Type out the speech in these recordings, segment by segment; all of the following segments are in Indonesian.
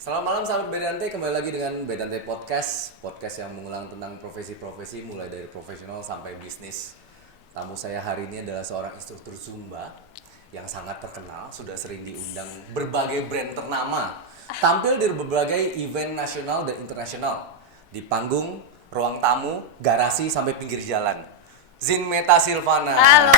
Selamat malam sahabat Bedante, kembali lagi dengan Bedante Podcast yang mengulang tentang profesi-profesi mulai dari profesional sampai bisnis. Tamu saya hari ini adalah seorang instruktur Zumba yang sangat terkenal, sudah sering diundang berbagai brand ternama, tampil di berbagai event nasional dan internasional, di panggung, ruang tamu, garasi sampai pinggir jalan. Zinmeta Silvana. Halo.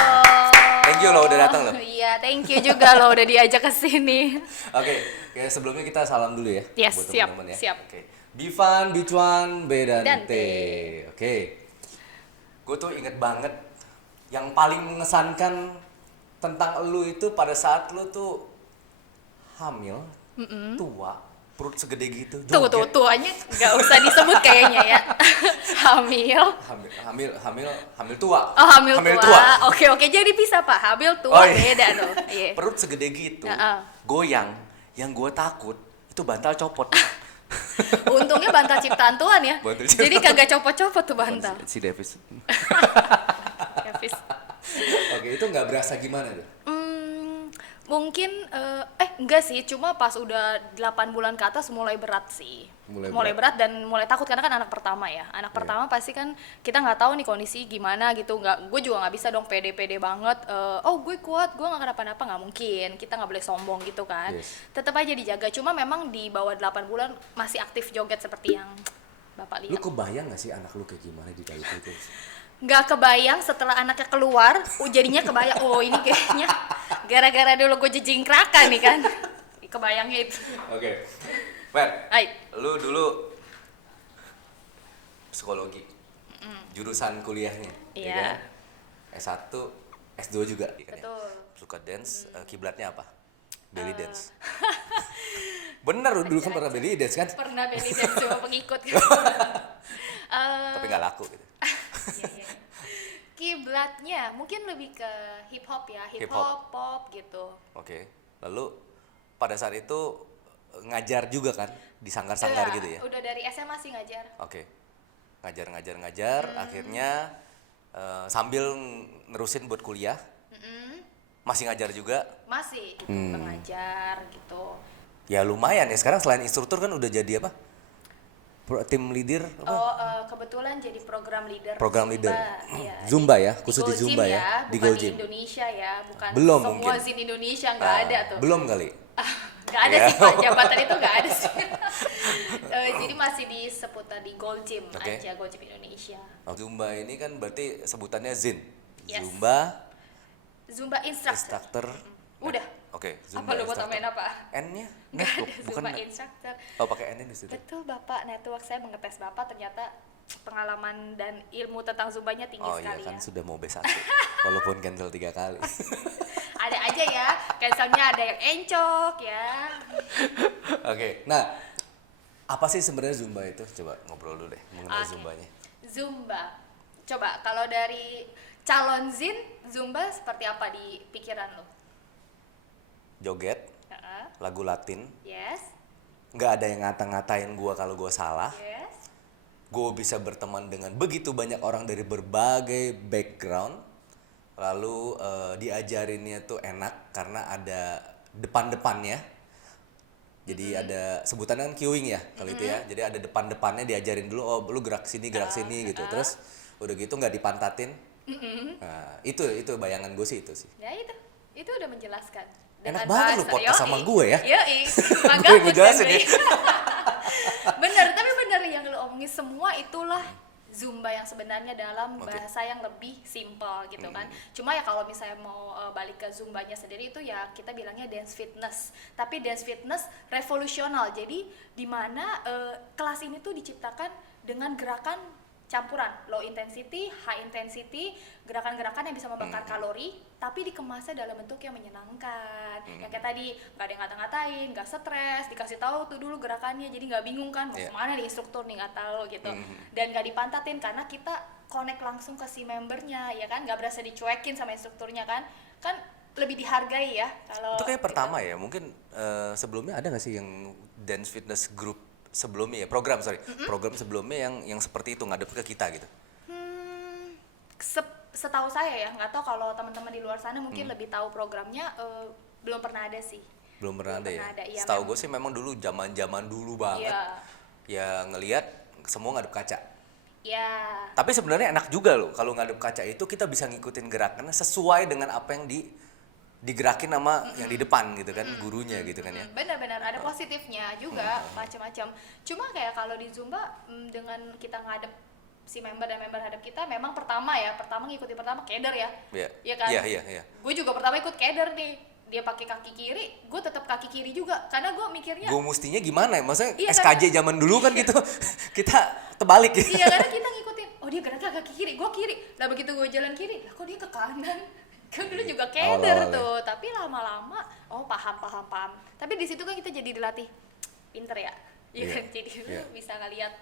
Thank you loh udah datang loh. Iya, thank you juga loh udah diajak ke sini. Oke, sebelumnya kita salam dulu ya Yes, buat siap, teman-teman ya. siap. Oke. Bivan, Bicuan, Bedante. Dante. Oke. Gue tuh inget banget yang paling mengesankan tentang lu itu pada saat lu tuh hamil, tua, perut segede gitu, Tuh, joget. tuanya nggak usah disebut kayaknya ya. Hamil. Hamil tua. Oh, hamil tua. Oke, jadi bisa Pak. Hamil tua beda tuh. Iya. Perut segede gitu, Heeh. goyang. Yang gue takut itu bantal copot. Untungnya bantal ciptaan Tuhan ya. Bantal ciptaan. Jadi kagak copot-copot tuh bantal. Si Davis. Ya, Fis. Oke, itu nggak berasa gimana tuh? Mungkin enggak sih, cuma pas udah 8 bulan ke atas mulai berat sih. Mulai Berat dan mulai takut karena kan anak pertama ya. Anak pertama pasti kan kita nggak tahu nih kondisi gimana gitu. Gue juga nggak bisa dong pede-pede banget. Oh gue kuat, gue nggak kenapa-napa, nggak mungkin. Kita nggak boleh sombong gitu kan. Yes. Tetap aja dijaga. Cuma memang di bawah 8 bulan masih aktif joget seperti yang Bapak Lu lihat. kebayang gak sih anak lu kayak gimana di kali itu? Nggak kebayang setelah anaknya keluar, jadinya kebayang, oh ini kayaknya gara-gara dulu gue jejingkrakan nih kan. Kebayangnya itu. Oke. Fer, Hai. lu dulu psikologi. Jurusan kuliahnya. Iya. Ya kan? S1, S2 juga. Ya kan ya? Betul. Suka dance, kiblatnya apa? Belly dance. Bener, lu dulu kan pernah belly dance kan? Pernah belly dance cuma pengikut. Tapi gak laku gitu. Iya. Kiblatnya mungkin lebih ke hip hop ya, hip Hip-hop. hop, pop gitu. Oke. Lalu pada saat itu ngajar juga kan? Di sanggar-sanggar Iya, gitu ya? Udah dari SMA sih ngajar. Oke. Ngajar, akhirnya sambil nerusin buat kuliah. Masih ngajar juga. Masih pengajar gitu. Ya lumayan ya, sekarang selain instruktur kan udah jadi apa? Tim leader apa? Oh, kebetulan jadi program leader. Program Zumba. leader. Iya, Zumba ya, di khusus di Gold Zumba Gym ya, di bukan Gold di Gym. Indonesia ya, bukan Belum semua mungkin. Zin Indonesia nggak ada tuh. Belum kali. Nggak ada Ya. sih Pak, jabatan itu nggak ada sih. Jadi masih di seputar di Gold Gym Oke. aja, Gold Gym Indonesia. Zumba ini kan berarti sebutannya Zin. Yes. Zumba Instructor. instructor. Udah. Oke, Apa Zumba lu mau instructor. tambahin apa? N-nya? Nggak ada Network, bukan? Zumba Instructor. Oh, pakai N di situ. Betul Bapak, network saya mengetes Bapak ternyata pengalaman dan ilmu tentang Zumbanya tinggi Oh iya sekali kan ya. sudah mau B1. Walaupun cancel 3 kali. Ada aja ya, cancelnya ada yang encok ya. Oke. Nah, apa sih sebenarnya Zumba itu? Coba ngobrol dulu deh mengenai Oke. Zumbanya. Zumba. Coba kalau dari calon Zin, Zumba seperti apa di pikiran lo? Joget, Heeh. lagu Latin. Yes. Nggak ada yang ngata-ngatain gua kalau gua salah. Yes. Gue bisa berteman dengan begitu banyak orang dari berbagai background. Lalu diajarinnya tuh enak karena ada depan-depannya. Jadi ada sebutannya kan queuing ya kalau itu ya. Jadi ada depan-depannya diajarin dulu, oh lu gerak sini gitu. Terus udah gitu nggak dipantatin. Nah, itu bayangan gue sih itu sih. Ya itu udah menjelaskan. Enak banget lu podcast sama gue ya. Yoi. Gue Maka yang ngejelasin ya. bener, tapi bener yang lo omongin semua itulah Zumba yang sebenarnya dalam Oke. bahasa yang lebih simpel gitu kan. Cuma ya kalau misalnya mau balik ke Zumbanya sendiri itu ya kita bilangnya dance fitness. Tapi dance fitness revolusional. Jadi di mana kelas ini tuh diciptakan dengan gerakan campuran low intensity, high intensity, gerakan-gerakan yang bisa membakar kalori, tapi dikemasnya dalam bentuk yang menyenangkan. Yang kayak tadi nggak ada yang ngata-ngatain, nggak stres, dikasih tahu tuh dulu gerakannya, jadi nggak bingung kan mau Yeah. kemana nih instruktur nih nggak tahu gitu. Dan nggak dipantatin karena kita connect langsung ke si membernya, ya kan, nggak berasa dicuekin sama instrukturnya kan lebih dihargai ya kalau Itu kayak gitu. pertama ya, mungkin sebelumnya ada nggak sih yang dance fitness group sebelumnya ya, program sebelumnya yang seperti itu ngadep ke kita gitu. Setahu saya ya, nggak tahu kalau teman-teman di luar sana mungkin lebih tahu programnya, belum pernah ada sih. Belum pernah ada ya. Iya, Setahu gue sih memang dulu zaman dulu banget. Iya. Ya ngelihat semua ngadep kaca. Ya. Tapi sebenarnya enak juga loh kalau ngadep kaca itu kita bisa ngikutin gerakannya sesuai dengan apa yang digerakin sama yang di depan gitu kan, gurunya gitu kan ya. Benar-benar ada positifnya juga macam-macam. Cuma kayak kalau di Zumba dengan kita ngadep si member dan member hadap kita, memang pertama ngikutin pertama keder ya. Iya. Iya kan? Iya. Gue juga pertama ikut keder nih. Dia pakai kaki kiri, gue tetap kaki kiri juga karena gue mikirnya Gue mestinya gimana ya? Maksudnya Iya, SKJ zaman dulu kan gitu. Kita terbalik ya. iya, karena kita ngikutin, oh dia geraknya kaki kiri, gue kiri. Lah begitu gue jalan kiri, lah kok dia ke kanan. Kan dulu juga keder Awal-awal tuh, tapi lama-lama oh paham. Tapi di situ kan kita jadi dilatih pinter ya. Iya kan, jadi lu bisa ngeliat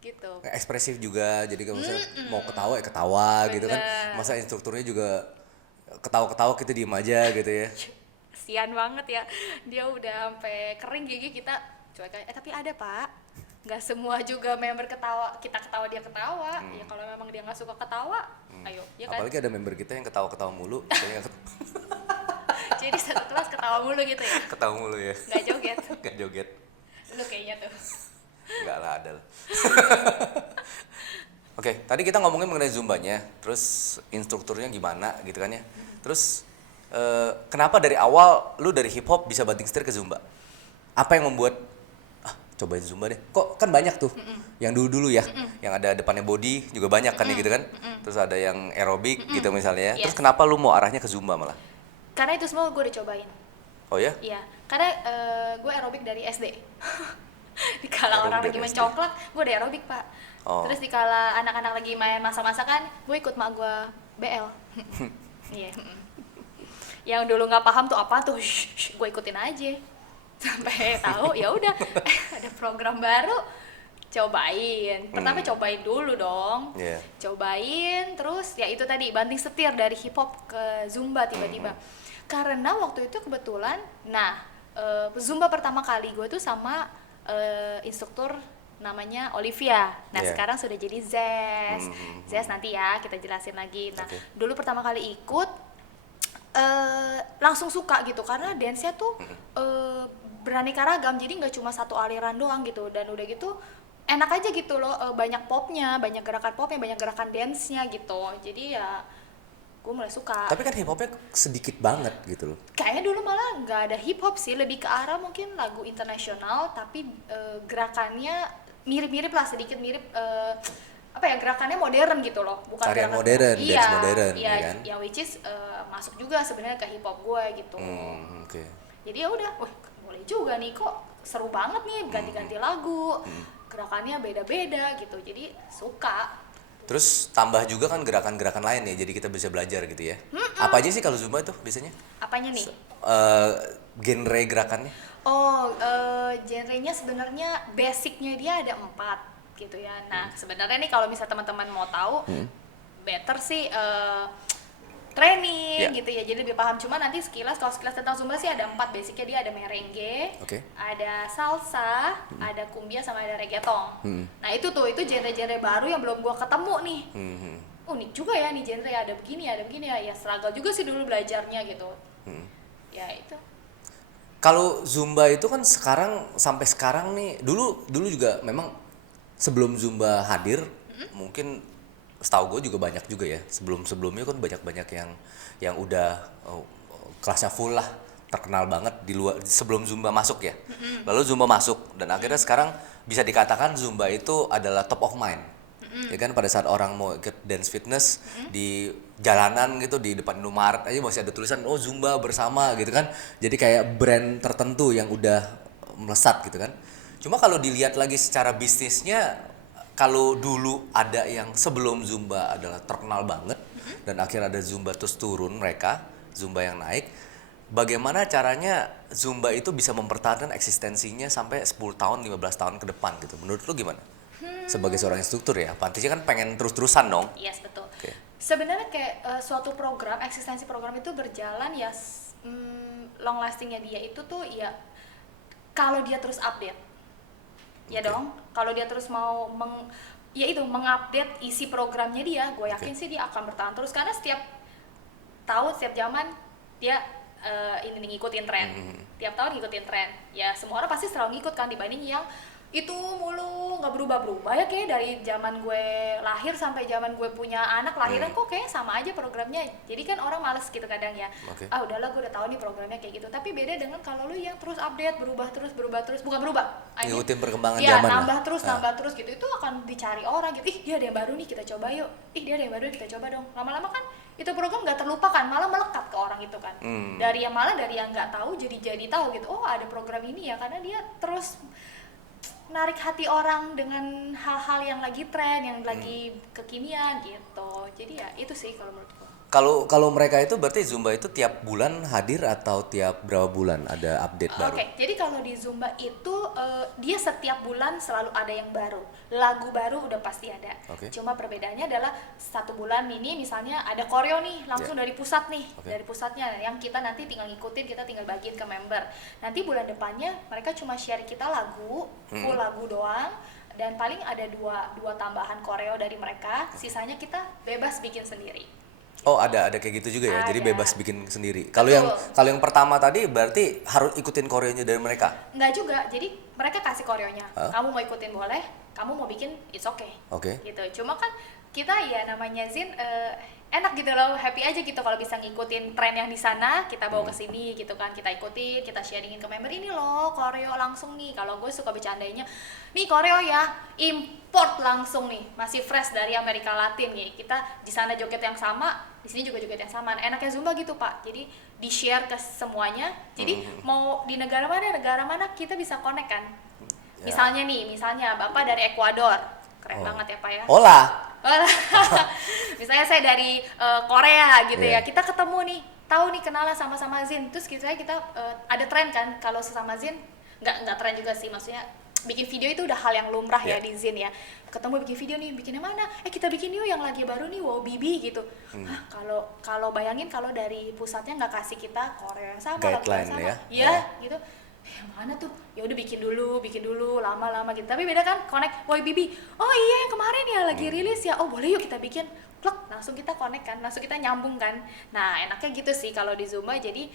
gitu. Ekspresif juga, jadi kalau misalnya mau ketawa ya ketawa gitu kan. Masa instrukturnya juga ketawa-ketawa kita diem aja gitu ya. Kasian banget ya, dia udah sampai kering gigi kita cuek aja. Tapi ada Pak, nggak semua juga member ketawa, kita ketawa dia ketawa. Ya kalau memang dia nggak suka ketawa, ayo, ya kan. Apalagi ada member kita yang ketawa-ketawa mulu, kitanya Jadi satu kelas ketawa mulu gitu ya, ketawa mulu ya. nggak joget. Gak joget. Lu kayaknya tuh. Enggak lah, ada lah. Oke, tadi kita ngomongin mengenai Zumbanya, terus instrukturnya gimana gitu kan ya. Terus kenapa dari awal lu dari hip hop bisa banting setir ke Zumba? Apa yang membuat cobain Zumba deh? Kok kan banyak tuh yang dulu ya, yang ada depannya body juga banyak kan ya gitu kan. Terus ada yang aerobik gitu misalnya. Yes. Terus kenapa lu mau arahnya ke Zumba malah? Karena itu semua gue udah cobain. Oh ya? Iya, karena gue aerobik dari SD. Dikala Aerobik orang dari lagi main SD. coklat, gue udah aerobik Pak. Oh. Terus dikala anak-anak lagi main masak-masakan, gue ikut mak gue BL. Iya. Yang dulu nggak paham tuh apa tuh, gue ikutin aja. Sampai tahu ya udah ada program baru, cobain. Pertama cobain dulu dong. Iya. Cobain, terus ya itu tadi banting setir dari hip hop ke Zumba tiba-tiba. Karena waktu itu kebetulan, Zumba pertama kali gue tuh sama instruktur namanya Olivia. Nah, Yeah. sekarang sudah jadi Zes. Zes nanti ya kita jelasin lagi. Nah, Oke. dulu pertama kali ikut langsung suka gitu karena dance-nya tuh beraneka ragam, jadi nggak cuma satu aliran doang gitu, dan udah gitu enak aja gitu loh, banyak popnya, banyak gerakan popnya, banyak gerakan dance-nya gitu, jadi ya gue mulai suka. Tapi kan hip hopnya sedikit banget gitu loh. Kayaknya dulu malah nggak ada hip hop sih, lebih ke arah mungkin lagu internasional, tapi gerakannya mirip-mirip lah, sedikit mirip, apa ya, gerakannya modern gitu loh, bukan Tarian gerakan modern, iya, dance modern, iya, ya kan? yang which is masuk juga sebenarnya ke hip hop gue gitu. Oke. Jadi ya udah, wah boleh juga nih, kok seru banget nih ganti-ganti lagu, gerakannya beda-beda gitu, jadi suka. Terus tambah juga kan gerakan-gerakan lain ya, jadi kita bisa belajar gitu ya. Apa aja sih kalau Zumba itu biasanya? Apanya nih? Genre gerakannya? Oh, genrenya sebenarnya basicnya dia ada 4 gitu ya. Nah, sebenarnya nih kalau misal teman-teman mau tahu, better sih training Yeah. gitu ya, jadi lebih paham. Cuma nanti kalau sekilas tentang Zumba sih ada 4 basicnya, dia ada merengue, Oke. ada salsa, ada cumbia, sama ada reggaeton. Nah itu genre-genre baru yang belum gua ketemu nih. Unik juga ya nih genre, ada begini ya, struggle juga sih dulu belajarnya gitu. Ya itu. Kalau Zumba itu kan sekarang sampai sekarang nih, dulu juga memang sebelum Zumba hadir, mungkin setahu gue juga banyak juga ya. Sebelumnya kan banyak yang udah kelasnya full lah, terkenal banget di luar sebelum Zumba masuk ya. Lalu Zumba masuk dan akhirnya sekarang bisa dikatakan Zumba itu adalah top of mind. Ya kan, pada saat orang mau ikut dance fitness di jalanan gitu, di depan Indomaret aja masih ada tulisan oh Zumba bersama gitu kan. Jadi kayak brand tertentu yang udah melesat gitu kan. Cuma kalau dilihat lagi secara bisnisnya, kalau dulu ada yang sebelum Zumba adalah terkenal banget dan akhirnya ada Zumba terus turun, mereka Zumba yang naik. Bagaimana caranya Zumba itu bisa mempertahankan eksistensinya sampai 10 tahun, 15 tahun ke depan gitu. Menurut lu gimana? Sebagai seorang instruktur ya, pantinya kan pengen terus-terusan dong. Yes, betul. Oke. Sebenarnya kayak suatu program, eksistensi program itu berjalan ya, long lastingnya dia itu tuh ya kalau dia terus update. Ya Oke. dong, kalau dia terus mau mengupdate isi programnya dia, gue yakin sih dia akan bertahan terus, karena setiap tahun, setiap zaman dia ini nih, ngikutin tren. Tiap tahun ngikutin tren. Ya semua orang pasti selalu ngikut kan, dibanding yang itu mulu nggak berubah-berubah ya, kayak dari zaman gue lahir sampai zaman gue punya anak lahiran kok kayak sama aja programnya. Jadi kan orang males gitu kadang ya. Udahlah gue udah tahu nih programnya kayak gitu. Tapi beda dengan kalau lu yang terus update, berubah terus, bukan berubah, ngikutin perkembangan ya, zaman nambah terus gitu. Itu akan dicari orang gitu. Ih, dia ada yang baru nih, kita coba yuk. Ih, dia ada yang baru, kita coba dong. Lama-lama kan itu program nggak terlupakan, malah melekat ke orang itu kan. Dari yang nggak tahu jadi tahu gitu. Oh, ada program ini ya, karena dia terus menarik hati orang dengan hal-hal yang lagi tren, yang lagi kekinian gitu. Jadi ya itu sih kalau menurutku. Kalau mereka itu berarti Zumba itu tiap bulan hadir atau tiap berapa bulan ada update baru? Oke, jadi kalau di Zumba itu dia setiap bulan selalu ada yang baru, lagu baru udah pasti ada. Cuma perbedaannya adalah satu bulan ini misalnya ada koreo nih langsung dari pusat nih, dari pusatnya yang kita nanti tinggal ngikutin, kita tinggal bagiin ke member. Nanti bulan depannya mereka cuma share kita lagu, full lagu doang. Dan paling ada dua tambahan koreo dari mereka, sisanya kita bebas bikin sendiri. Oh, ada kayak gitu juga ya. Jadi bebas bikin sendiri. Kalau Betul. yang pertama tadi berarti harus ikutin koreonya dari mereka? Enggak juga. Jadi mereka kasih koreonya. Kamu mau ikutin boleh, kamu mau bikin it's okay. Gitu. Cuma kan kita ya namanya Zin enak gitu loh, happy aja gitu kalau bisa ngikutin tren yang di sana, kita bawa ke sini gitu kan. Kita ikutin, kita sharingin ke member, ini loh koreo langsung nih. Kalau gue suka bercandainya, nih koreo ya import langsung nih, masih fresh dari Amerika Latin nih. Kita di sana joget yang sama, di sini juga joget yang sama. Enaknya Zumba gitu Pak, jadi di share ke semuanya. Jadi mau di negara mana kita bisa connect kan. Misalnya Bapak dari Ekuador, keren banget ya Pak ya. Hola. Misalnya saya dari Korea gitu ya, kita ketemu nih, tahu nih kenalan sama-sama Zin. Terus kita ada tren kan, kalau sesama Zin nggak tren juga sih, maksudnya bikin video itu udah hal yang lumrah ya di Zin ya. Ketemu bikin video nih, bikin yang mana? Kita bikin yuk yang lagi baru nih, Wow Bibi gitu. Kalau bayangin kalau dari pusatnya nggak kasih kita Korea sama, lagu yang sama, gitu. Yang mana tuh? Ya udah bikin dulu, lama-lama gitu. Tapi beda kan, connect YBB. Oh iya, yang kemarin ya lagi rilis ya. Oh boleh yuk kita bikin. Plek, langsung kita connect kan, langsung kita nyambung kan. Nah enaknya gitu sih kalau di Zumba. Jadi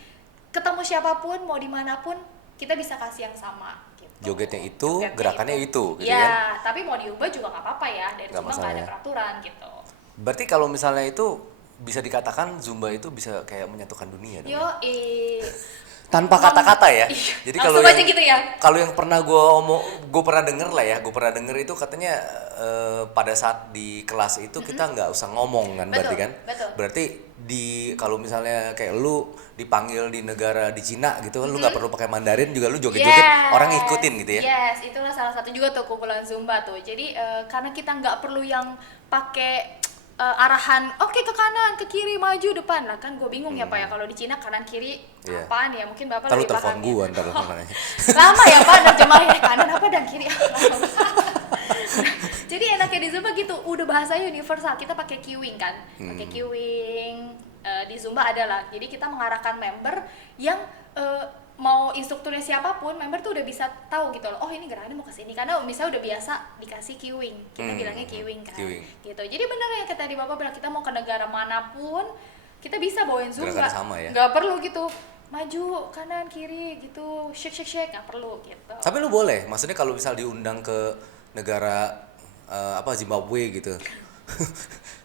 ketemu siapapun, mau dimanapun, kita bisa kasih yang sama. Gitu. Jogetnya itu, gerakannya itu gitu ya. Ya, tapi mau diubah juga nggak apa-apa ya. Dari Zumba nggak ada peraturan gitu. Berarti kalau misalnya itu bisa dikatakan Zumba itu bisa kayak menyatukan dunia dong. Tanpa kata-kata ya. Jadi kalau yang pernah gue pernah denger itu katanya pada saat di kelas itu kita nggak usah ngomong kan, berarti kan? Berarti kalau misalnya kayak lu dipanggil di negara di Cina gitu, lu nggak perlu pakai Mandarin juga, lu joget-joget orang ngikutin gitu ya. Yes, itulah salah satu juga tuh kumpulan Zumba tuh. Jadi karena kita nggak perlu yang pakai arahan ke kanan, ke kiri, maju, depan lah kan. Gue bingung ya Pak ya, kalau di Cina kanan kiri apaan ya, mungkin Bapak lebih paham. Lama ya Pak nerjemahin kanan apa dan kiri. Jadi enaknya di Zumba gitu, udah bahasanya universal. Kita pakai cueing kan, pakai cueing. Di Zumba adalah, jadi kita mengarahkan member yang mau instrukturnya siapapun, member tuh udah bisa tahu gitu loh. Oh ini gerakannya mau kesini, karena misalnya udah biasa dikasih cueing, kita bilangnya cueing kan, gitu. Jadi bener yang tadi Bapak bilang, kita mau ke negara manapun, kita bisa bawain Zumba, nggak perlu gitu maju kanan kiri gitu, shake nggak perlu gitu. Tapi lu boleh, maksudnya kalau misal diundang ke negara Zimbabwe gitu.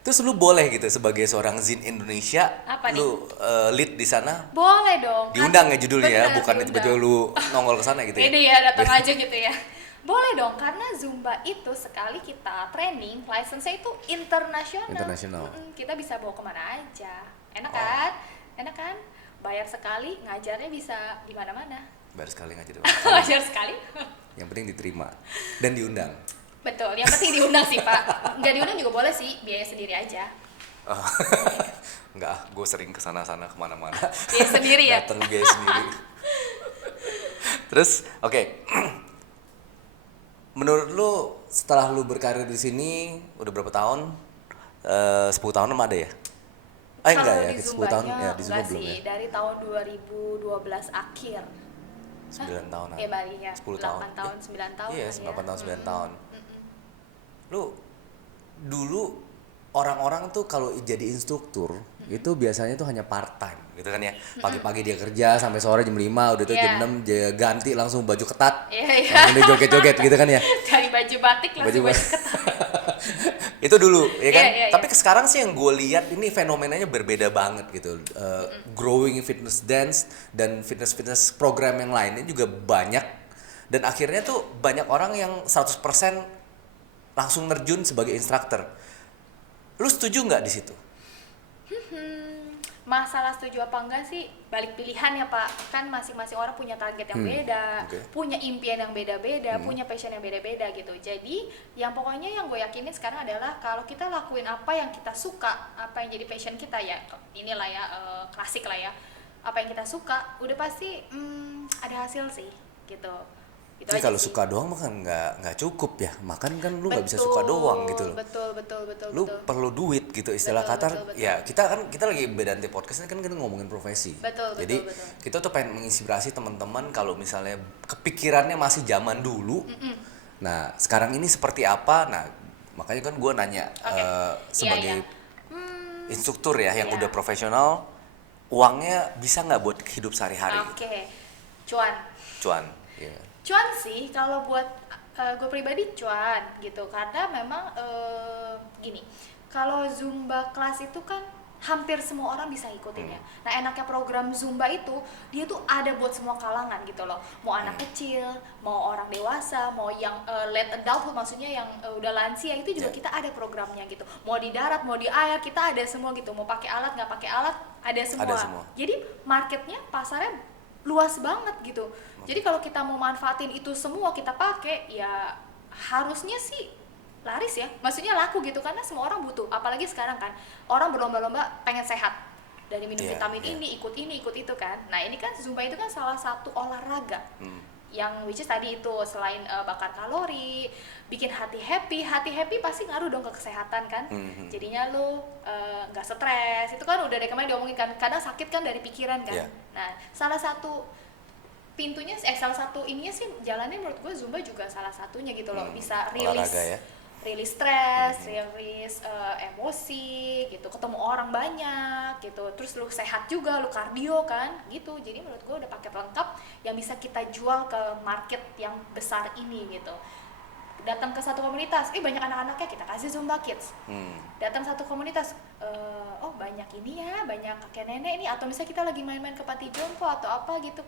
Terus lu boleh gitu sebagai seorang Zin Indonesia, lu lead di sana? Boleh dong. Diundang ya judulnya ya, bukan tiba-tiba lu nongol ke sana gitu ya. Ini ya datang aja gitu ya. Boleh dong, karena Zumba itu sekali kita training, license-nya itu internasional. Kita bisa bawa kemana aja. Enak kan? Bayar sekali, ngajarnya bisa di mana-mana. Bayar sekali ngajar. Ngajar sekali. Yang penting diterima dan diundang. Betul, yang penting diundang sih Pak. Nggak diundang juga boleh sih, biaya sendiri aja. Enggak, gue sering kesana-sana kemana-mana. Biaya sendiri ya? Datang biaya sendiri. Terus, oke. Menurut lu, setelah lu berkarir di sini, udah berapa tahun? 10 tahun ada ya? Enggak ya, 10 tahun ya, di Zumba belum ya? Dari tahun 2012 akhir. 9 tahun. Balik ya. 10 tahun. 8 tahun, 9 tahun. Iya, 8 tahun, 9 tahun. Lu dulu orang-orang tuh kalau jadi instruktur itu biasanya tuh hanya part time gitu kan ya. Pagi-pagi dia kerja sampai sore jam 5, udah itu jam 6 dia ganti langsung baju ketat. Langsung dia joget-joget gitu kan ya. Dari baju batik langsung baju ketat. Itu dulu ya kan. Iya. Tapi sekarang sih yang gue lihat ini fenomenanya berbeda banget gitu. Growing fitness dance dan fitness program yang lainnya juga banyak, dan akhirnya tuh banyak orang yang 100% langsung nerjun sebagai instruktur. Lu setuju nggak di situ? Masalah setuju apa enggak sih balik pilihan ya Pak, kan masing-masing orang punya target yang beda, punya impian yang beda-beda, punya passion yang beda-beda gitu. Jadi yang pokoknya yang gue yakinin sekarang adalah kalau kita lakuin apa yang kita suka, apa yang jadi passion kita ya, inilah ya klasik lah ya, apa yang kita suka udah pasti ada hasil sih gitu. Jadi kalau suka doang mah kan nggak cukup ya, makan kan lu nggak bisa suka doang gitu loh. Betul. Lu perlu duit gitu, istilah kata ya. Kita lagi Bedante Podcast ini kan kita ngomongin profesi. Jadi kita tuh pengen menginspirasi teman-teman kalau misalnya kepikirannya masih zaman dulu. Nah sekarang ini seperti apa? Nah makanya kan gue nanya sebagai instruktur ya yang udah profesional, uangnya bisa nggak buat hidup sehari-hari? Cuan. Yeah. Cuan sih kalau buat gue pribadi cuan gitu, karena memang gini, kalau Zumba kelas itu kan hampir semua orang bisa ikutin ya. Nah enaknya program Zumba itu dia tuh ada buat semua kalangan gitu loh, mau anak kecil, mau orang dewasa, mau yang late adulthood, maksudnya yang udah lansia itu juga kita ada programnya gitu. Mau di darat, mau di air, kita ada semua gitu. Mau pakai alat, nggak pakai alat, ada semua. Jadi marketnya, pasarnya luas banget gitu. Jadi kalau kita mau manfaatin itu semua kita pakai, ya harusnya sih laris ya. Maksudnya laku gitu, karena semua orang butuh. Apalagi sekarang kan orang berlomba-lomba pengen sehat. Dari minum vitamin ini, ikut itu kan. Nah, ini kan Zumba itu kan salah satu olahraga. Yang which is tadi itu selain bakar kalori, bikin hati happy pasti ngaruh dong ke kesehatan kan. Jadinya lu nggak stres. Itu kan udah dari kemarin diomongin kan, kadang sakit kan dari pikiran kan. Nah salah satu pintunya, salah satu ininya sih jalannya menurut gue Zumba juga salah satunya gitu loh. Bisa rilis stres, rilis emosi gitu, ketemu orang banyak gitu, terus lu sehat juga, lu kardio kan gitu. Jadi menurut gue udah paket lengkap yang bisa kita jual ke market yang besar ini gitu. Datang ke satu komunitas, banyak anak-anaknya, kita kasih Zumba Kids. Datang satu komunitas, oh banyak ini ya, banyak kakek nenek ini, atau misalnya kita lagi main-main ke panti jompo atau apa gitu,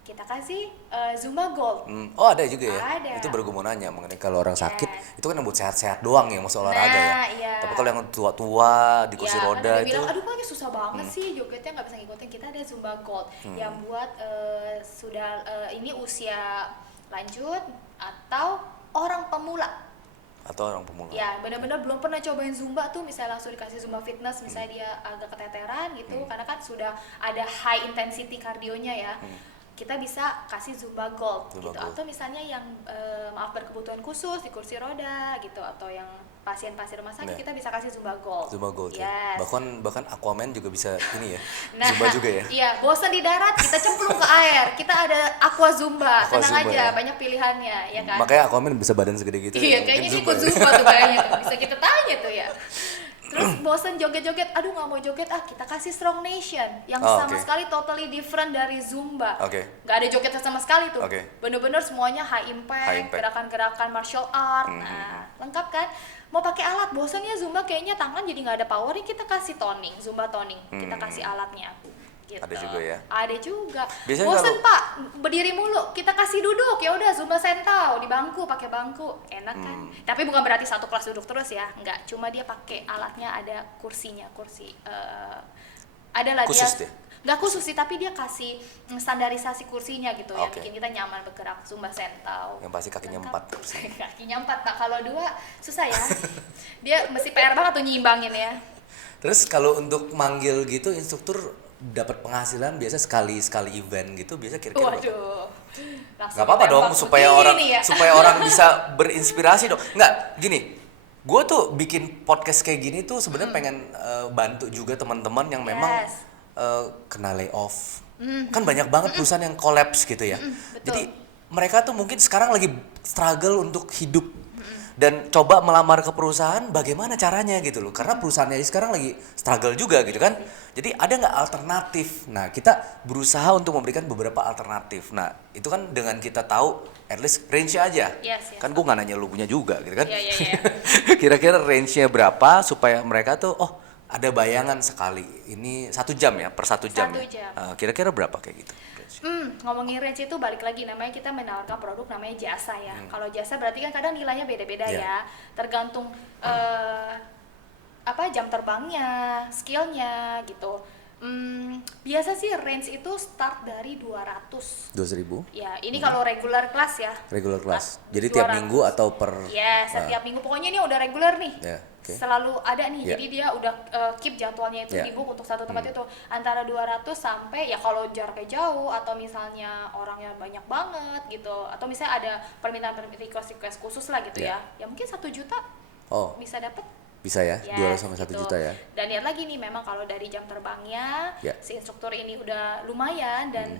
kita kasih Zumba Gold. Oh ada juga ya? Ada. Itu baru gue mau nanya mengenai kalau orang sakit, itu kan yang buat sehat-sehat doang ya, maksud olahraga ya? Iya. Tapi kalau yang tua-tua di kursi roda kan itu bilang, aduh kok susah banget sih jogetnya, nggak bisa ngikutin. Kita ada Zumba Gold yang buat sudah ini usia lanjut atau orang pemula. Ya benar-benar belum pernah cobain Zumba tuh, misalnya langsung dikasih Zumba Fitness, misalnya dia agak keteteran gitu, karena kan sudah ada high intensity kardionya ya. Kita bisa kasih Zumba Gold gitu. Atau misalnya yang maaf berkebutuhan khusus di kursi roda gitu, atau yang pasien-pasien rumah sakit, kita bisa kasih Zumba Gold. Yes. Bahkan Aquaman juga bisa ini ya. Zumba juga ya. Iya, bosan di darat kita cemplung ke air. Kita ada Aqua Zumba. Tenang aja, banyak pilihannya ya kan. Makanya Aquaman bisa badan segede gitu. Iya, kayaknya ikut Zumba tuh kayaknya tuh. Bisa kita tanya tuh ya. Terus bosen joget-joget, aduh nggak mau joget, kita kasih Strong Nation yang sama sekali totally different dari Zumba. Nggak ada jogetnya sama sekali tuh. Bener-bener semuanya high impact, gerakan-gerakan martial art. Nah, lengkap kan? Mau pakai alat, bosen ya Zumba kayaknya tangan jadi nggak ada powernya, kita kasih toning, Zumba toning, kita kasih alatnya. Gitu. Ada juga ya? Ada juga. Biasanya bosen Pak, berdiri mulu, kita kasih duduk, ya udah Zumba sentau di bangku, pakai bangku, enak kan? Tapi bukan berarti satu kelas duduk terus ya, enggak. Cuma dia pakai alatnya, ada kursinya, ada lah khusus dia. Nggak khusus sih, tapi dia kasih standarisasi kursinya gitu ya, bikin kita nyaman bergerak. Zumba sentau. Yang pasti kakinya 4 kursi. Kakinya 4 Pak, kalau 2 susah ya. Dia mesti PR banget tuh nyimbangin ya. Terus kalau untuk manggil gitu instruktur dapat penghasilan biasa sekali event gitu, biasa kira-kira waduh, nggak apa-apa dong, supaya orang bisa berinspirasi dong. Nggak, gini, gue tuh bikin podcast kayak gini tuh sebenarnya pengen bantu juga teman-teman yang memang kena layoff. Kan banyak banget perusahaan yang collapse gitu ya. Jadi mereka tuh mungkin sekarang lagi struggle untuk hidup. dan coba melamar ke perusahaan bagaimana caranya gitu loh. Karena perusahaannya sekarang lagi struggle juga gitu kan. Jadi ada nggak alternatif? Nah, kita berusaha untuk memberikan beberapa alternatif. Nah, itu kan dengan kita tahu at least range-nya aja. Yes. Kan gue nggak nanya lu punya juga gitu kan. Iya. Kira-kira range-nya berapa supaya mereka tuh ada bayangan sekali. Ini 1 jam ya, per 1 jam. 1 jam. Kira-kira berapa kayak gitu? Ngomongin range itu balik lagi, namanya kita menawarkan produk namanya jasa ya. Kalau jasa berarti kan kadang nilainya beda-beda ya, tergantung jam terbangnya, skillnya gitu. Biasa sih range itu start dari 200. 200.000? Ya, ini kalau regular kelas ya. Regular kelas. Jadi 200. tiap minggu atau per? Ya, setiap minggu. Pokoknya ini udah regular nih. Yeah, okay. Selalu ada nih. Yeah. Jadi dia udah keep jadwalnya itu di book untuk satu tempat itu antara 200 sampai ya kalau jaraknya jauh atau misalnya orangnya banyak banget gitu atau misalnya ada permintaan request khusus lah gitu ya mungkin 1 juta bisa dapet. Bisa ya, 200 sampai 1 juta ya. Dan lihat lagi nih, memang kalau dari jam terbangnya si instruktur ini udah lumayan dan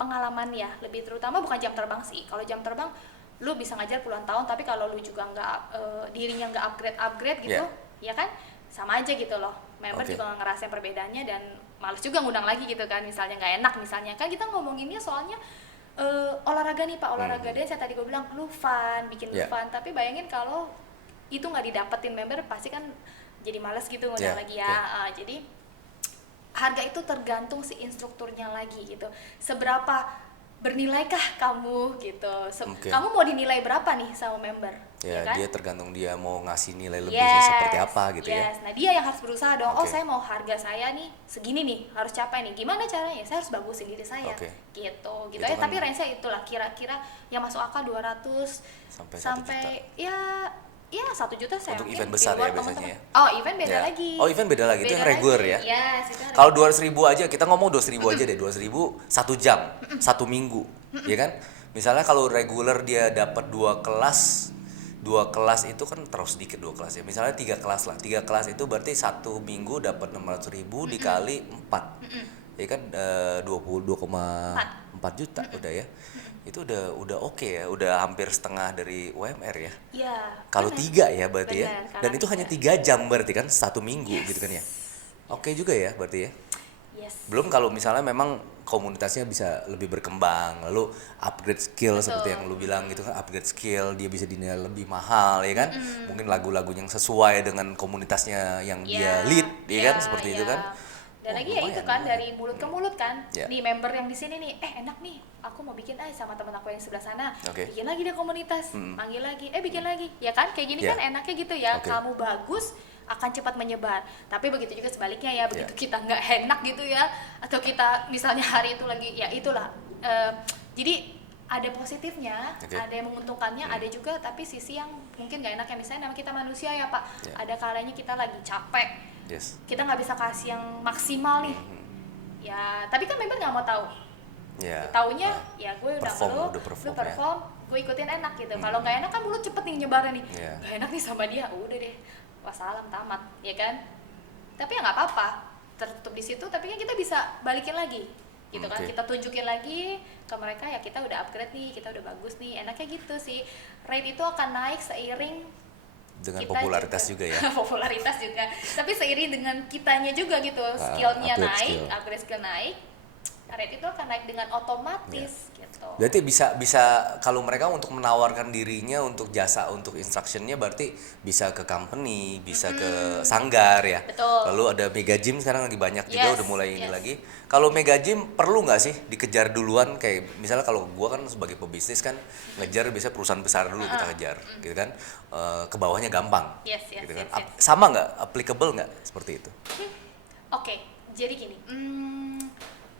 pengalaman ya, lebih terutama bukan jam terbang sih. Kalau jam terbang lu bisa ngajar puluhan tahun, tapi kalau lu juga nggak dirinya nggak upgrade gitu, ya kan sama aja gitu loh. Member juga nggak ngerasain perbedaannya dan males juga ngundang lagi gitu kan, misalnya nggak enak misalnya. Kan kita ngomonginnya soalnya olahraga nih Pak, olahraga dance yang tadi gue bilang lu fun, bikin lu fun, tapi bayangin kalau itu nggak didapetin member pasti kan jadi males gitu ngundang lagi ya. Jadi harga itu tergantung si instrukturnya lagi gitu, seberapa bernilaikah kamu gitu. Kamu mau dinilai berapa nih sama member ya kan? Dia tergantung dia mau ngasih nilai lebihnya seperti apa gitu ya. Nah dia yang harus berusaha dong. Saya mau harga saya nih segini nih, harus capai nih, gimana caranya? Saya harus bagusin diri saya gitu kan, tapi range-nya itulah kira-kira yang masuk akal 200 sampai ya 1 juta saya untuk mungkin event besar ya teman-teman. biasanya ya. Event beda lagi. Event beda lagi, itu yang regular ya. Kalau 200.000 aja, kita ngomong 200.000 aja deh, 200.000 1 jam, 1 minggu, ya kan? Misalnya kalau regular dia dapat 2 kelas itu kan terus sedikit 2 kelas ya. Misalnya 3 kelas lah, 3 kelas itu berarti 1 minggu dapat 600.000 dikali 4, ya kan 22,4 juta udah ya. Itu udah oke ya, udah hampir setengah dari UMR ya. Iya. Kalau 3 ya berarti ya. Dan itu hanya 3 jam berarti kan 1 minggu gitu kan ya. Oke juga ya berarti ya. Belum kalau misalnya memang komunitasnya bisa lebih berkembang, lalu upgrade skill seperti yang lu bilang gitu kan, upgrade skill, dia bisa dinilai lebih mahal ya kan. Mungkin lagu-lagu yang sesuai dengan komunitasnya yang dia lead ya kan, seperti itu kan. Dan lagi ya itu kan dari mulut ke mulut kan. Nih member yang di sini nih, enak nih, aku mau bikin sama teman aku yang sebelah sana. Bikin lagi deh komunitas, manggil lagi, bikin lagi. Ya kan kayak gini kan enaknya gitu ya. Kamu bagus akan cepat menyebar. Tapi begitu juga sebaliknya ya, begitu kita nggak enak gitu ya, atau kita misalnya hari itu lagi ya itulah. Jadi ada positifnya, ada yang menguntungkannya, ada juga tapi sisi yang mungkin nggak enaknya. Misalnya nama kita manusia ya Pak, ada kalanya kita lagi capek, kita nggak bisa kasih yang maksimal nih, ya tapi kan member nggak mau tahu, taunya ya gue udah lu perform, gue ikutin enak gitu. Kalau nggak enak kan mulut cepet nih nyebarnya nih, nggak enak nih sama dia, udah deh, wassalam tamat, ya kan? Tapi ya nggak apa-apa, tertutup di situ, tapi kan kita bisa balikin lagi. Gitu kan, kita tunjukin lagi ke mereka ya kita udah upgrade nih, kita udah bagus nih, enaknya gitu sih. Rate itu akan naik seiring dengan popularitas juga ya. Popularitas juga, tapi seiring dengan kitanya juga gitu, skillnya naik, upgrade skill naik, rate itu akan naik dengan otomatis gitu. Berarti bisa kalau mereka untuk menawarkan dirinya untuk jasa untuk instructionnya berarti bisa ke company, bisa ke sanggar ya. Betul. Lalu ada mega gym sekarang lagi banyak juga udah mulai ini lagi. Kalau mega gym perlu nggak sih dikejar duluan, kayak misalnya kalau gua kan sebagai pebisnis kan ngejar bisa perusahaan besar dulu kita kejar gitu kan. Ke bawahnya gampang. Gitu kan. Sama nggak, applicable nggak seperti itu? Oke, jadi gini.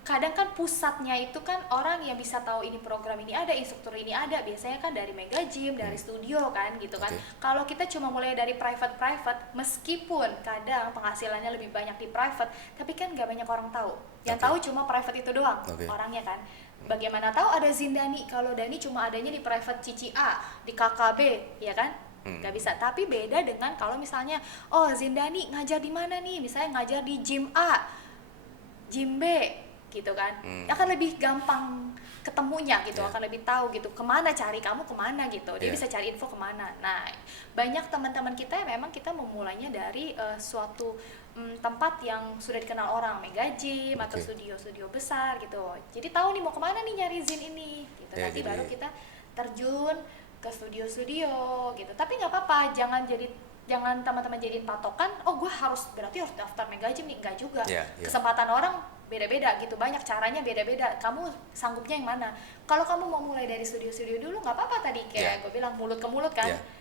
Kadang kan pusatnya itu kan orang yang bisa tahu ini program ini ada, instruktur ini ada, biasanya kan dari mega gym, dari studio kan gitu kan. Kalau kita cuma mulai dari private, meskipun kadang penghasilannya lebih banyak di private, tapi kan nggak banyak orang tahu. Yang tahu cuma private itu doang orangnya kan. Bagaimana tahu ada Zindani kalau Dani cuma adanya di private CCA, di KKB, ya kan? Nggak bisa. Tapi beda dengan kalau misalnya Zindani ngajar di mana nih, misalnya ngajar di gym A, gym B gitu kan, akan lebih gampang ketemunya gitu, Yeah. akan lebih tahu gitu kemana cari kamu kemana gitu, dia Yeah. bisa cari info kemana. Nah, banyak teman-teman kita yang memang kita memulainya dari suatu tempat yang sudah dikenal orang, mega gym atau Okay. studio-studio besar gitu. Jadi tahu nih mau kemana nih nyari zin ini gitu. Yeah, Nanti jadi- baru kita terjun ke studio-studio gitu. Tapi nggak apa-apa, jangan teman-teman jadiin patokan, oh gue berarti harus daftar mega gym nih, enggak juga. Yeah, yeah. Kesempatan orang beda-beda gitu, banyak caranya beda-beda, kamu sanggupnya yang mana. Kalau kamu mau mulai dari studio-studio dulu nggak apa-apa, tadi kayak Yeah. gue bilang mulut ke mulut kan. Yeah.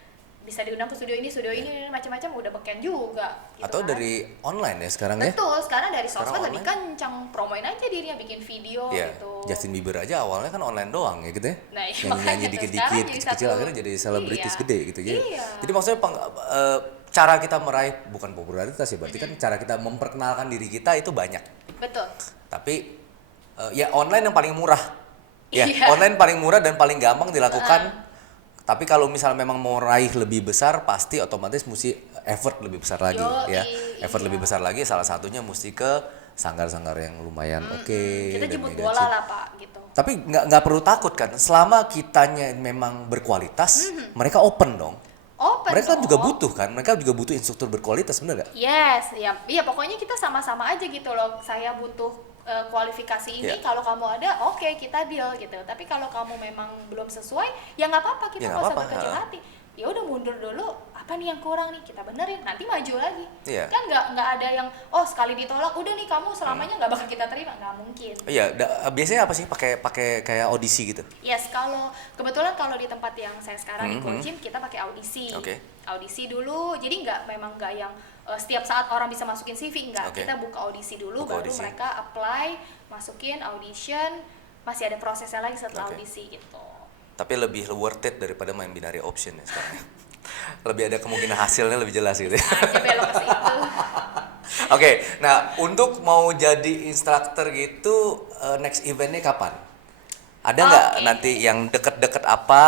Bisa diundang ke studio ini macam-macam, udah beken juga gitu. Atau kan. dari online ya sekarang ya? Betul, sekarang dari sosmed Sekarang lebih online. kencang, promoin aja dirinya, bikin video Iya, gitu. Justin Bieber aja awalnya kan online doang ya gitu ya. Nah, iya, Yang makanya nyanyi tuh, dikit-dikit, sekarang jadi kecil-kecil satu- akhirnya jadi selebritis iya. gede gitu ya. Iya. Jadi maksudnya cara kita meraih bukan popularitas ya, berarti kan cara kita memperkenalkan diri kita itu banyak. Betul. Tapi ya online yang paling murah. Ya, Iya. online paling murah dan paling gampang dilakukan. Tapi kalau misalnya memang mau raih lebih besar, pasti otomatis mesti effort lebih besar lagi ya. Effort iya. lebih besar lagi, salah satunya mesti ke sanggar-sanggar yang lumayan oke. Kita dan jemput mega bola gym. lah Pak gitu. Tapi nggak perlu takut kan, selama kitanya memang berkualitas, mereka open dong. Open Mereka kan dong. juga butuh kan, mereka juga butuh instruktur berkualitas, bener gak? Yes, iya pokoknya kita sama-sama aja gitu loh. Saya butuh kualifikasi ini, Iya. kalau kamu ada, oke kita deal gitu. Tapi kalau kamu memang belum sesuai, ya nggak apa-apa, kita Ya, nggak nggak usah apa-apa, berkecil ha. hati. Ya udah mundur dulu, apa nih yang kurang nih, kita benerin, nanti maju lagi. Iya. Kan nggak ada yang sekali ditolak, udah nih kamu selamanya nggak bakal kita terima, nggak mungkin. Iya, biasanya apa sih pakai kayak audisi gitu? Yes, kebetulan kalau di tempat yang saya sekarang di Gold Gym, kita pakai audisi. Oke. Audisi dulu, jadi memang nggak yang setiap saat orang bisa masukin CV, enggak. Oke. Kita buka audisi dulu, Buka baru audisi. mereka apply, masukin audition, masih ada prosesnya lagi setelah Oke. audisi gitu. Tapi lebih worth it daripada main binary option ya sekarang. Lebih ada kemungkinan hasilnya lebih jelas gitu ya. Aja belok ke situ. Oke, nah untuk mau jadi instruktur gitu, next eventnya kapan? Ada nggak Oke. nanti yang deket-deket apa,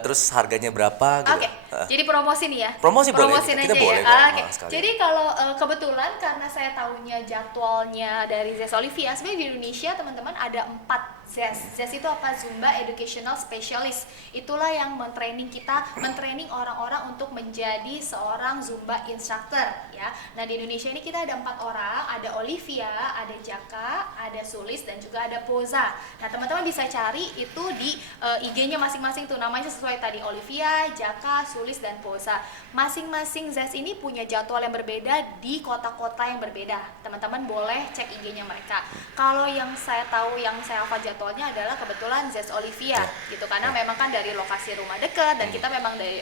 terus harganya berapa gitu? Oke, jadi promosi nih ya. Promosi boleh, Promosiin kita aja boleh ya. kok, Oke. sekalian. Jadi kalau kebetulan karena saya tahunya jadwalnya dari Zest Olivia, sebenarnya di Indonesia teman-teman ada 4 Zest. Zest itu apa? Zumba Educational Specialist. Itulah yang mentraining orang-orang untuk menjadi seorang Zumba instructor ya. Nah, di Indonesia ini kita ada 4 orang, ada Olivia, ada Jaka, ada Sulis, dan juga ada Poza. Nah, teman-teman bisa cari itu di IG-nya masing-masing tuh, namanya sesuai tadi, Olivia, Jaka, Sulis, dan Poza. Masing-masing Zest ini punya jadwal yang berbeda di kota-kota yang berbeda. Teman-teman boleh cek IG-nya mereka. Kalau yang saya tahu, yang saya hafal jadwalnya adalah kebetulan Zest Olivia gitu, karena memang kan dari lokasi rumah dekat dan kita memang dari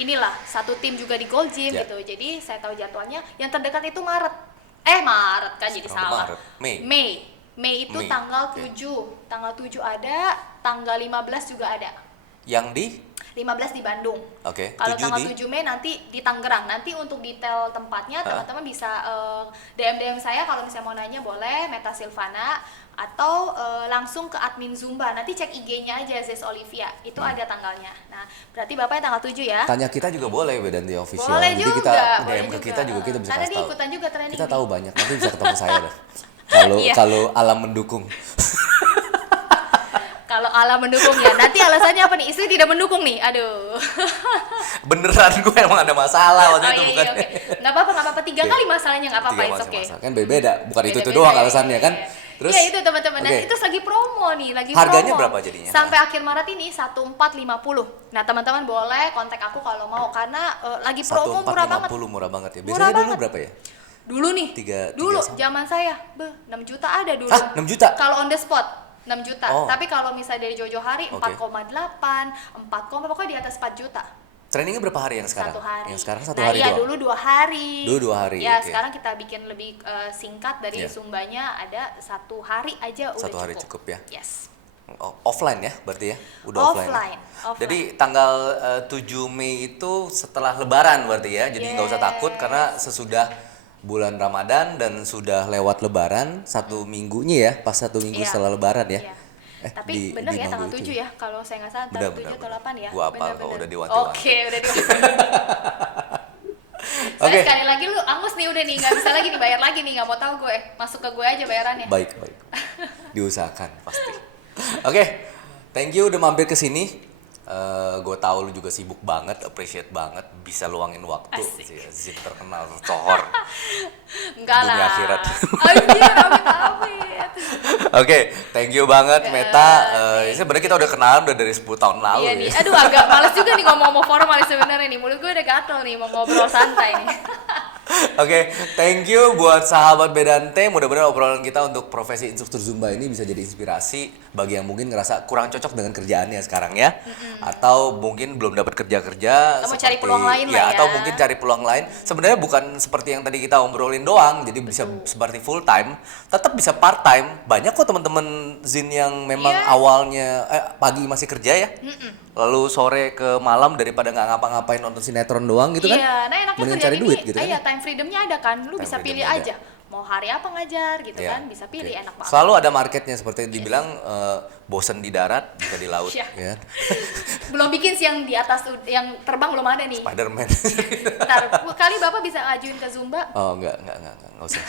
inilah satu tim juga di Gold Gym Ya. gitu. Jadi saya tahu jadwalnya. Yang terdekat itu Maret kan, jadi Sekarang salah. Maret. Mei Itu Mei, tanggal oke. 7. Tanggal 7 ada, tanggal 15 juga ada. Yang di 15 di Bandung. Oke, Kalau 7 tanggal di 7 Mei nanti di Tangerang. Nanti untuk detail tempatnya teman-teman bisa DM saya kalau misalnya mau nanya, boleh Meta Silvana, atau langsung ke admin Zumba. Nanti cek IG-nya aja Zest Olivia. Itu ada tanggalnya. Nah, berarti Bapaknya tanggal 7 ya. tanya kita juga boleh Wedanti official. Boleh Jadi juga, kita boleh DM ke juga. kita juga kita bisa Karena kasih dia tahu. ikutan juga training Kita nih. tahu banyak, nanti bisa ketemu saya dah. Kalau Iya. kalau alam mendukung. Kalau Allah mendukung ya. Nanti alasannya apa nih? Istri tidak mendukung nih. Aduh. Beneran gue emang ada masalah waktu itu bukan. oke. Nggak apa-apa. 3 kali masalahnya nggak apa-apa, 3 it's masih okay. masalah. Kan beda-beda, bukan itu Beda-beda doang ya, alasannya kan. iya. Terus Iya itu teman-teman. Dan oke. itu lagi promo nih, lagi Harganya promo. berapa jadinya? Sampai akhir Maret ini 1450. Nah, teman-teman boleh kontak aku kalau mau, karena lagi promo murah banget. 1450 murah banget ya. Murah Biasanya dulu banget. berapa ya? Dulu nih. Tiga dulu sama. zaman saya, 6 juta ada dulu. Hah, 6 juta? Kalau on the spot 6 juta. Oh. Tapi kalau misalnya dari Jojo hari Oke. 4,8, 4, pokoknya di atas 4 juta. Trainingnya berapa hari yang sekarang? 1 hari. Yang sekarang 1 nah, hari iya, doang. dulu 2 hari. Dulu 2 hari, Ya, oke. sekarang kita bikin lebih singkat dari Iya. Zumbanya, ada 1 hari aja udah 1 hari cukup ya. Yes. Offline ya berarti ya? Udah offline. Offline. Jadi tanggal 7 Mei itu setelah Lebaran berarti ya. Jadi nggak usah takut karena sesudah bulan Ramadan dan sudah lewat Lebaran 1 minggunya ya, pas 1 minggu Iya. setelah Lebaran ya. Iya. Tapi bener ya tanggal 7 ya, kalau saya nggak salah Bener, tanggal 7 atau bener. 8 ya. Gua hafal Bener-bener. kok, udah diwanti-wanti. Oke, udah diwanti. Saya Oke. sekali lagi lu angus nih, udah nih nggak bisa lagi nih bayar lagi nih, nggak mau tahu gue. Masuk ke gue aja bayarannya. Baik. Diusahakan pasti. Oke, thank you udah mampir ke sini. Gue tahu lu juga sibuk banget, appreciate banget bisa luangin waktu. Zin terkenal cohor. Enggak Dunia lah. akhirat. Anjir, amit-amit. Oke, thank you banget Meta. Sebenarnya kita udah kenal udah dari 10 tahun lalu Iya ya. nih, aduh agak males juga nih ngomong formal sebenarnya nih. Mulut gue udah gatel nih mau ngobrol santai nih. Oke, thank you buat sahabat Bedante. Mudah-mudahan obrolan kita untuk profesi instruktur Zumba ini bisa jadi inspirasi bagi yang mungkin ngerasa kurang cocok dengan kerjaannya sekarang ya. Atau mungkin belum dapat kerja-kerja Atau mau cari peluang lain lah ya. Atau mungkin cari peluang lain. Sebenarnya bukan seperti yang tadi kita obrolin doang, jadi bisa seperti full time, tetap bisa part time. Banyak kok teman-teman Zin yang memang Iya. awalnya pagi masih kerja ya. Lalu sore ke malam daripada nggak ngapa-ngapain nonton sinetron doang gitu kan. Iya, nah enaknya Mendingan kerjaan cari ini, duit gitu kan. iya time freedomnya ada kan, lu Time bisa pilih freedomnya aja mau hari apa ngajar gitu Iya. kan, bisa pilih Oke. enak banget. Selalu ada marketnya seperti dibilang bosen di darat bisa di laut Iya. ya. Belum bikin sih yang di atas yang terbang belum ada nih. Spiderman. Ntar kali Bapak bisa ngajuin ke Zumba. Oh enggak usah.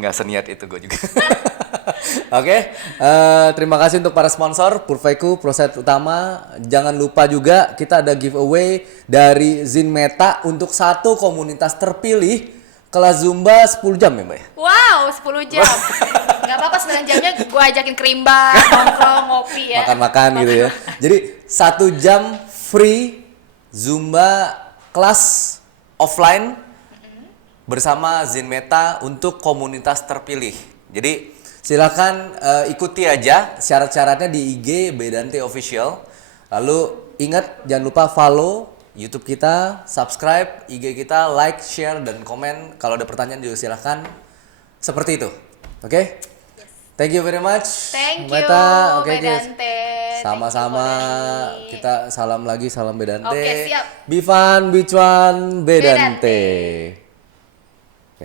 Enggak seniat itu gue juga. Oke, terima kasih untuk para sponsor Purveku, Proset Utama. Jangan lupa juga kita ada giveaway dari Zin Meta untuk satu komunitas terpilih kelas Zumba 10 jam ya Mbak ya? Wow, 10 jam. Nggak apa-apa 9 jamnya gue ajakin kerimba, nongkrong, ngopi ya. Makan-makan gitu ya. Jadi 1 jam free Zumba kelas offline bersama Zin Meta untuk komunitas terpilih. Jadi silakan ikuti aja syarat-syaratnya di IG Bedante Official. Lalu ingat jangan lupa follow YouTube kita, subscribe IG kita, like, share dan komen. Kalau ada pertanyaan juga silakan. Seperti itu. Oke? Thank you very much. Thank you, Meta. Oke, guys. Bedante. Sama-sama. Thank you, Kita salam lagi, salam Bedante. Oke, siap. Be fun, be cuan, Bedante.